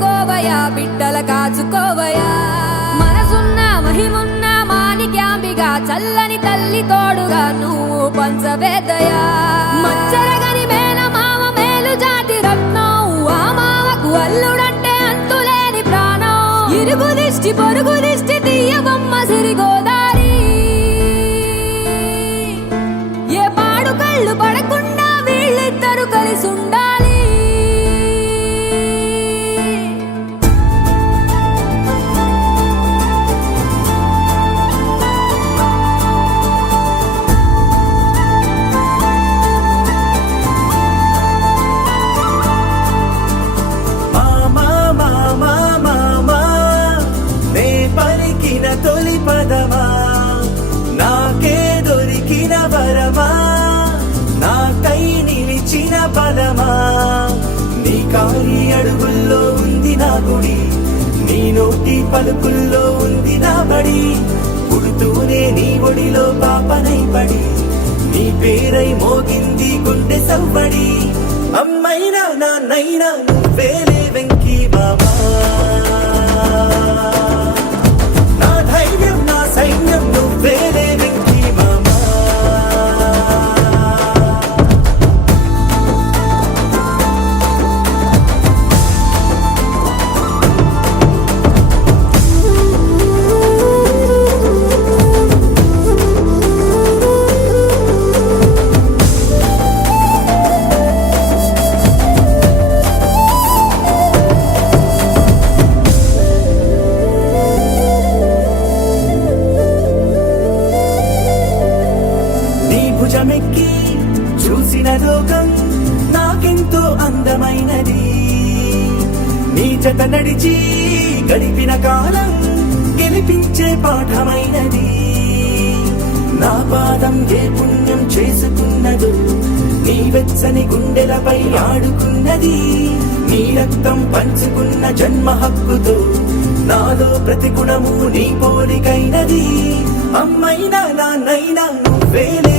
పెంచుకోవయా బిడ్డల కాచుకోవయా మనసున్న మహిమున్న మాణిక్యాంబిగా చల్లని తల్లి తోడుగా నువ్వు పంచవేదయా మచ్చరగని మేన మామ మేలు జాతి రత్నం ఆ మామకు అల్లుడంటే అంతులేని ప్రాణం ఇరుగు దిష్టి పొరుగు దిష్టి తీయబొమ్మ సిరిగోదారి ఏ పాడు కళ్ళు పడకుండా వీళ్ళిద్దరు కలిసి ఉండాలి తొలి పదమా నాకే దొరికిన వరమా నాకై నిలిచిన బలమా నీ కాలి అడుగుల్లో ఉంది నా గుడి నీ నోటి పలుకుల్లో ఉంది నా బడి పుడుతూనే నీ ఒడిలో పాపనై పడి నీ పేరై మోగింది గుండె సవ్వడి అమ్మైనా నాన్నైనా నువ్వేలే వెంకీ బాబా సైన్యం నువ్వేలే వెంకీ మామా భుజమెక్కి చూసిన లోకం నాకెంతో అందమైనది నీ జత నడిచి గడిపిన కాలం గెలిపించే పాఠమైనది నా పాదం ఏ పుణ్యం చేసుకున్నదో నీ వెచ్చని గుండెలపై ఆడుకున్నది నీ రక్తం పంచుకున్న జన్మ హక్కుతో నాలో ప్రతి గుణము నీ పోలికైనది అమ్మైనా నాన్నైనా నువ్వేలే